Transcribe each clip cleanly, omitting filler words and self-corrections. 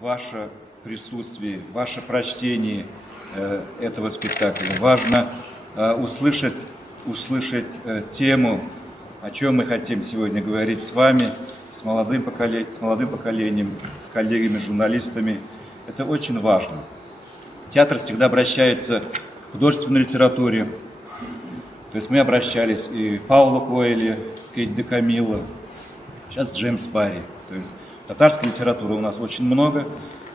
ваше присутствие, ваше прочтение этого спектакля. Важно услышать тему, о чем мы хотим сегодня говорить с вами, с молодым поколением, с коллегами, журналистами. Это очень важно. Театр всегда обращается к художественной литературе. То есть мы обращались и к Паулу Коэльо, Кейт де Камилло, сейчас Джеймс Барри. То есть татарской литературы у нас очень много.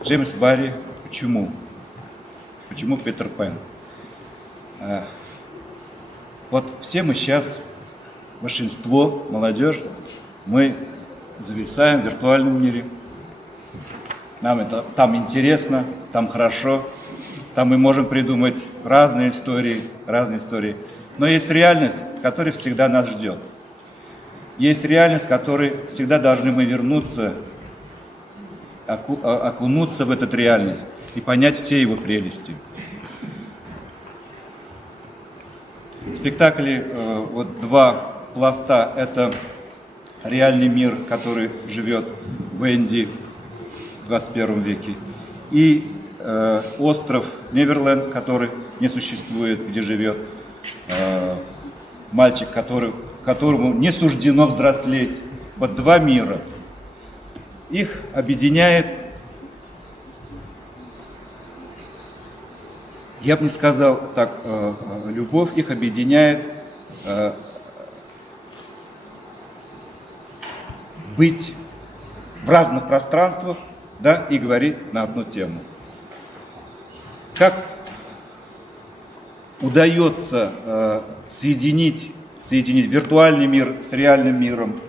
Джеймс Барри почему? Почему Питер Пэн? Вот все мы сейчас, большинство, молодежь, мы зависаем в виртуальном мире. Нам это там интересно, там хорошо, там мы можем придумать разные истории. Но есть реальность, которая всегда нас ждет. Есть реальность, к которой всегда должны мы вернуться, окунуться в эту реальность и понять все его прелести. Спектакли, вот два пласта, это реальный мир, который живет в Индии в 21 веке, и остров Неверленд, который не существует, где живет мальчик, которому не суждено взрослеть. Вот два мира. Их объединяет, я бы не сказал так, любовь, их объединяет быть в разных пространствах, да, и говорить на одну тему. Как удается соединить виртуальный мир с реальным миром?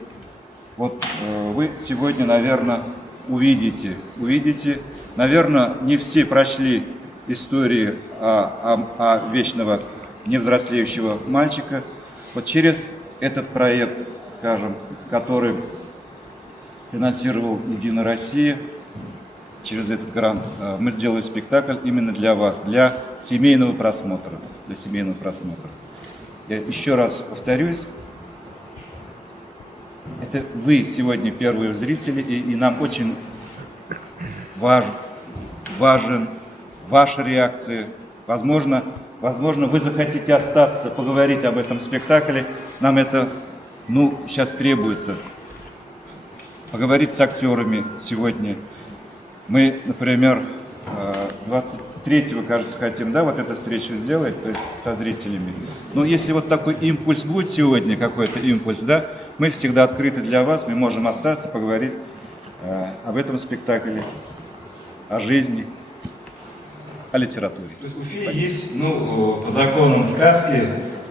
Вот вы сегодня, наверное, увидите. Наверное, не все прошли истории о вечного невзрослеющего мальчика. Вот через этот проект, скажем, который финансировал «Единая Россия», через этот грант, мы сделали спектакль именно для вас, для семейного просмотра. Я еще раз повторюсь, это вы сегодня первые зрители, и нам очень важен ваша реакция. Возможно, вы захотите остаться, поговорить об этом спектакле. Нам это, сейчас требуется. Поговорить с актерами сегодня. Мы, например, 23-го, кажется, хотим, да, вот эту встречу сделать, то есть со зрителями. Но если вот такой импульс будет сегодня, какой-то импульс, да, мы всегда открыты для вас, мы можем остаться, поговорить об этом спектакле, о жизни, о литературе. В Уфе есть, по законам сказки,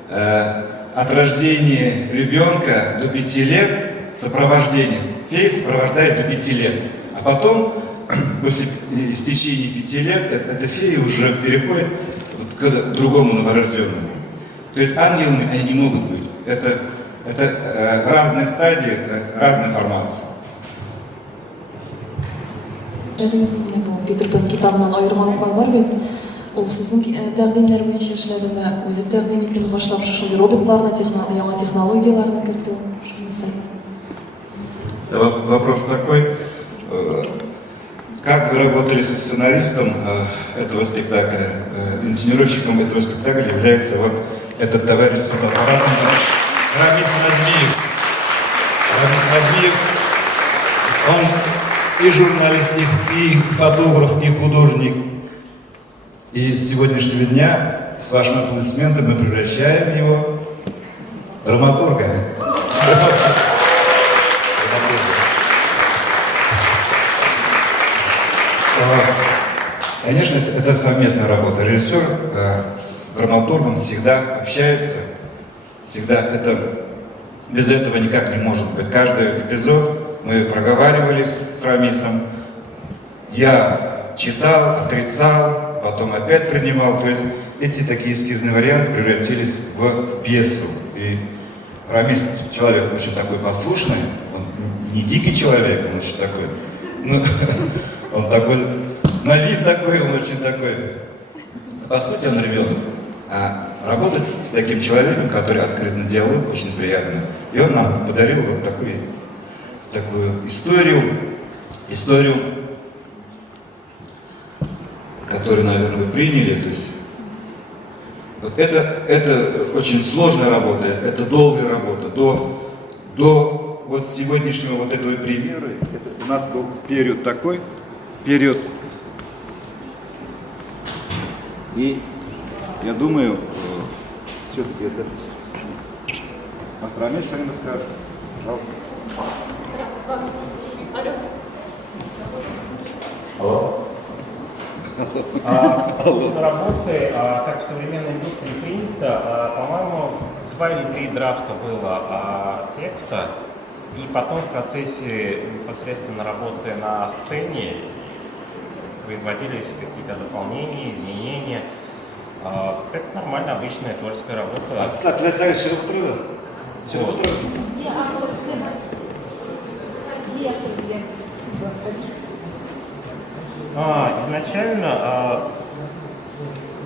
от рождения ребенка до 5 лет сопровождение. Фея сопровождает до 5 лет. А потом, после истечения 5 лет, эта фея уже переходит к другому новорожденному. То есть ангелами они не могут быть. Это разные стадии, разная формация. Bu Peter Pan kitabından ayırmalıklar var ve o sizin təqdimlər boyunca işlədimi, özü təqdim etdiyini başlap şunday robotlarla, yangi texnologiyalarni kiritib, misal. Вопрос такой, как вы работали со сценаристом этого спектакля? Инсценировщиком этого спектакля является вот этот товарищ с фотоаппаратом Рамис Назмиев. Он и журналист, и фотограф, и художник. И с сегодняшнего дня, с вашим аплодисментом, мы превращаем его в драматурга. Конечно, это совместная работа. Режиссер с драматургом всегда общается, без этого никак не может быть. Каждый эпизод мы проговаривали с Рамисом. Я читал, отрицал, потом опять принимал. То есть эти такие эскизные варианты превратились в пьесу. И Рамис человек очень такой послушный, он не дикий человек, он очень такой, он такой, на вид такой, он очень такой. По сути, он ребенок. А работать с таким человеком, который открыт на диалог, очень приятно. И он нам подарил вот такую историю который, наверное, вы приняли. То есть, вот это очень сложная работа, это долгая работа. До вот сегодняшнего вот этого примера. У нас был период такой, период. И я думаю, все-таки это... Астромеч что-нибудь скажет? Пожалуйста. Алло. Работы, как в современной индустрии принято, по-моему, 2 или 3 драфта было текста, и потом в процессе непосредственно работы на сцене производились какие-то дополнения, изменения. Это нормально, обычная творческая работа. Изначально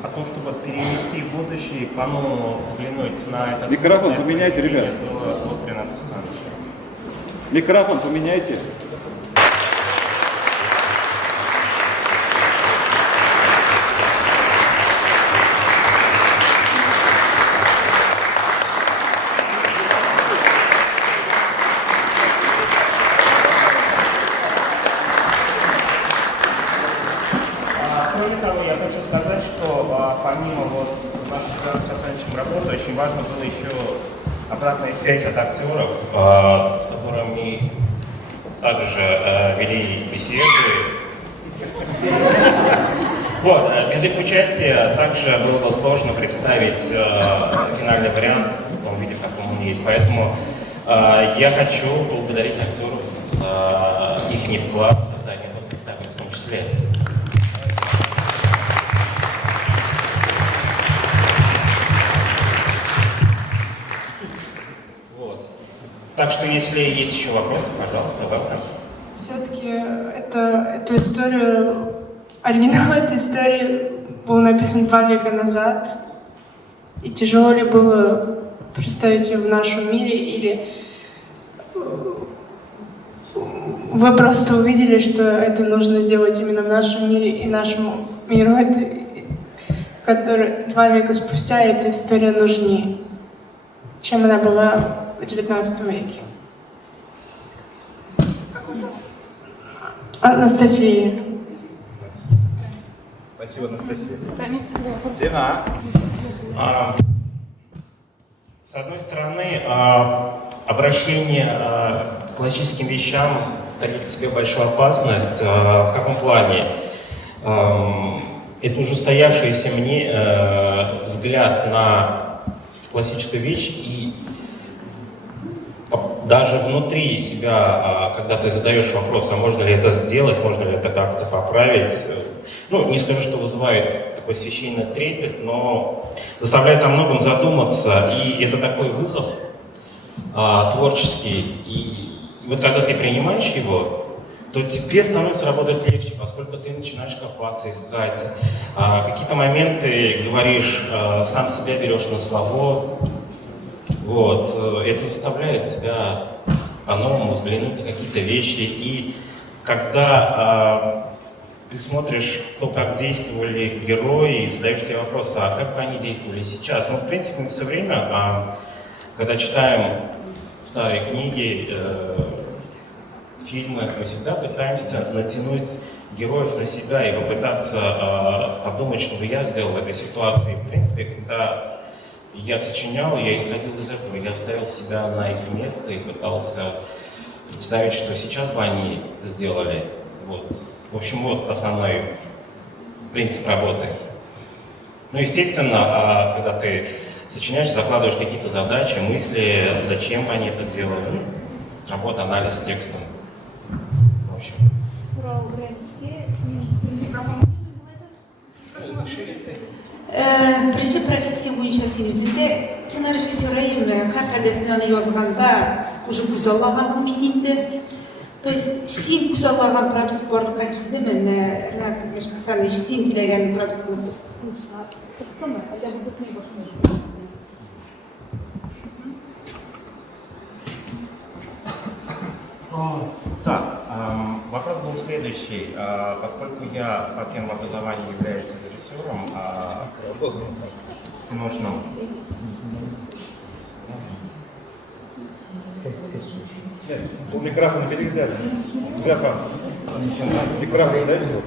о том, чтобы перенести в будущее и по-новому взглянуть на это. Микрофон поменяйте, ребят. Микрофон поменяйте. Кроме того, я хочу сказать, что помимо вот нашей с работы, очень важно было еще обратная связь от актеров, с которыми также вели беседы. Вот, без их участия также было бы сложно представить финальный вариант в том виде, в каком он есть. Поэтому я хочу поблагодарить актеров за их вклад в создание этого спектакля в том числе. Так что, если есть еще вопросы, пожалуйста, welcome. Все-таки эту историю, оригинал этой истории был написан 2 века назад. И тяжело ли было представить ее в нашем мире, или вы просто увидели, что это нужно сделать именно в нашем мире и нашему миру, который 2 века спустя эта история нужнее, чем она была в XIX веке. Анастасия. Спасибо, Анастасия. Дина. С одной стороны, обращение к классическим вещам таит в себе большую опасность. В каком плане? Это уже устоявшийся мне взгляд на классическую вещь, и даже внутри себя, когда ты задаешь вопрос, а можно ли это сделать, можно ли это как-то поправить, ну, не скажу, что вызывает такой священный трепет, но заставляет о многом задуматься, и это такой вызов творческий, и вот когда ты принимаешь его, то тебе становится работать легче, поскольку ты начинаешь копаться, искать. Какие-то моменты говоришь, сам себя берешь на слабо. Вот. Это заставляет тебя по-новому взглянуть на какие-то вещи. И когда ты смотришь то, как действовали герои, и задаешь себе вопрос, а как бы они действовали сейчас? Ну, в принципе, мы все время, когда читаем старые книги, фильмы, мы всегда пытаемся натянуть героев на себя и попытаться подумать, что бы я сделал в этой ситуации. В принципе, когда я сочинял, я исходил из этого, я ставил себя на их место и пытался представить, что сейчас бы они сделали. Вот. В общем, вот основной принцип работы. Ну, естественно, когда ты сочиняешь, закладываешь какие-то задачи, мысли, зачем они это делали, работа, анализ текста. В общем. Birinci professiyon boyunca sinimizde kino rejissörüyüm ve her kardesini yazganda уже güzelliğin bitindi. То есть син güzelliğin produkt barlığa gitti mi? Rad Ersasan sin dileyen produkt mu? Çıktı mı? Acaba bu ne başına? Так, Вопрос был следующий. Поскольку я по первому образованию являюсь режиссером, нужно... Микрофон перезяли. Микрофон дайте.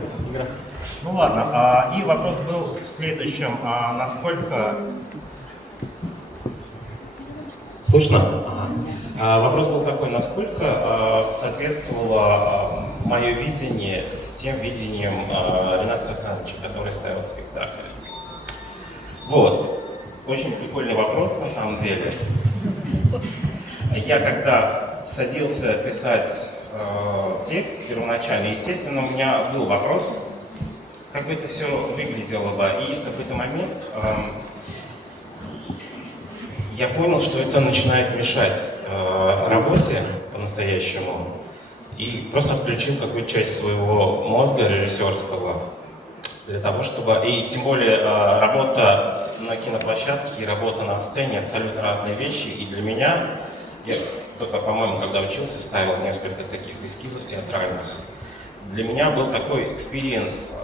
Ну ладно, и вопрос был в следующем. Насколько... Слышно? Ага. Вопрос был такой, насколько соответствовало мое видение с тем видением Рената Хасановича, который ставил спектакль. Вот. Очень прикольный вопрос на самом деле. Я когда садился писать текст первоначально, естественно, у меня был вопрос, как бы это все выглядело бы. И в какой-то момент я понял, что это начинает мешать работе по-настоящему. И просто отключил какую-то часть своего мозга режиссерского для того, чтобы... И тем более работа на киноплощадке и работа на сцене абсолютно разные вещи. И для меня, я только, по-моему, когда учился, ставил несколько таких эскизов театральных. Для меня был такой экспириенс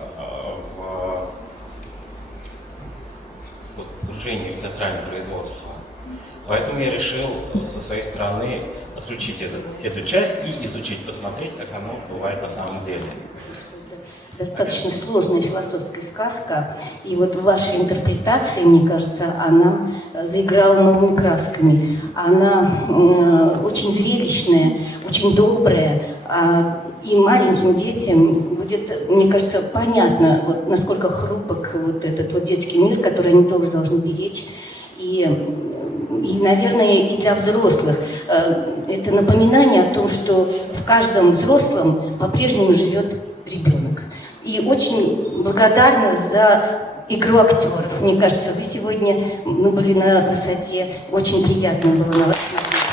в погружении в театральное производство. Поэтому я решил со своей стороны отключить эту часть и изучить, посмотреть, как оно бывает на самом деле. Достаточно сложная философская сказка, и вот в вашей интерпретации, мне кажется, она заиграла новыми красками. Она очень зрелищная, очень добрая, и маленьким детям будет, мне кажется, понятно, вот, насколько хрупок вот этот вот детский мир, который они тоже должны беречь. И, наверное, и для взрослых это напоминание о том, что в каждом взрослом по-прежнему живет ребенок. И очень благодарна за игру актеров. Мне кажется, вы сегодня были на высоте. Очень приятно было на вас смотреть.